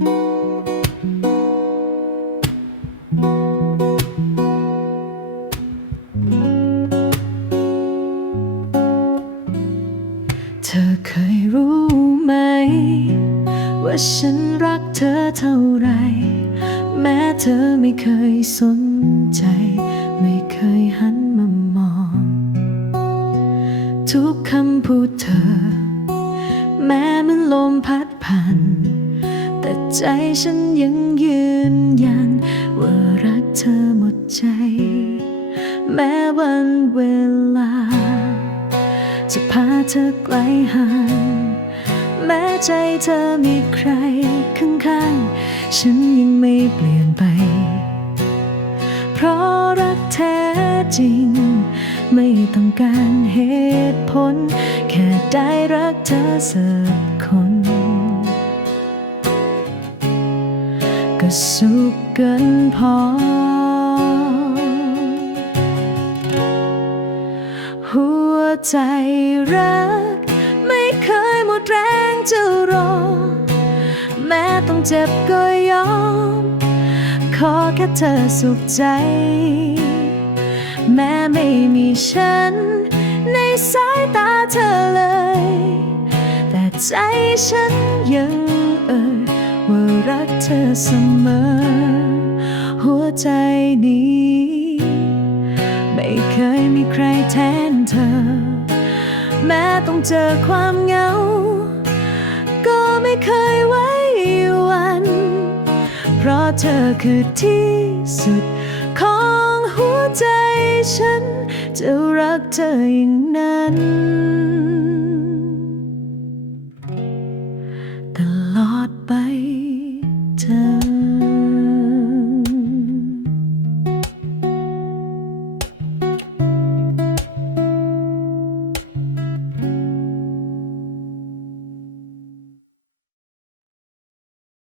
เธอเคยรู้ไหม ว่าฉันรักเธอเท่าไหรแม้เธอไม่เคยสนใจ ไม่เคยหันมามอง ทุกคำพูดเธอ แม้มันลมพัดผ่าน แต่ใจฉันยังยืนยัน ว่ารักเธอหมดใจ แม้วันเวลา จะพาเธอไกลห่างแม้ใจเธอมีใครข้างๆ ฉันยังไม่เปลี่ยนไป เพราะรักแท้จริง ไม่ต้องการเหตุผล แค่ได้รักเธอสัก ก็สุขเกินพอ หัวใจรัก ไม่เคยหมดแรงจะรอ แม้ต้องเจ็บก็ยอม ขอแค่เธอสุขใจ แม้ไม่มีฉัน ในสายตาเธอเลย แต่ใจฉันยัง รักเธอเสมอ หัวใจนี้ ไม่เคยมีใครแทนเธอ แม้ต้องเจอความเหงา ก็ไม่เคยไว้วัน เพราะเธอคือที่สุดของหัวใจฉัน จะรักเธออย่างนั้น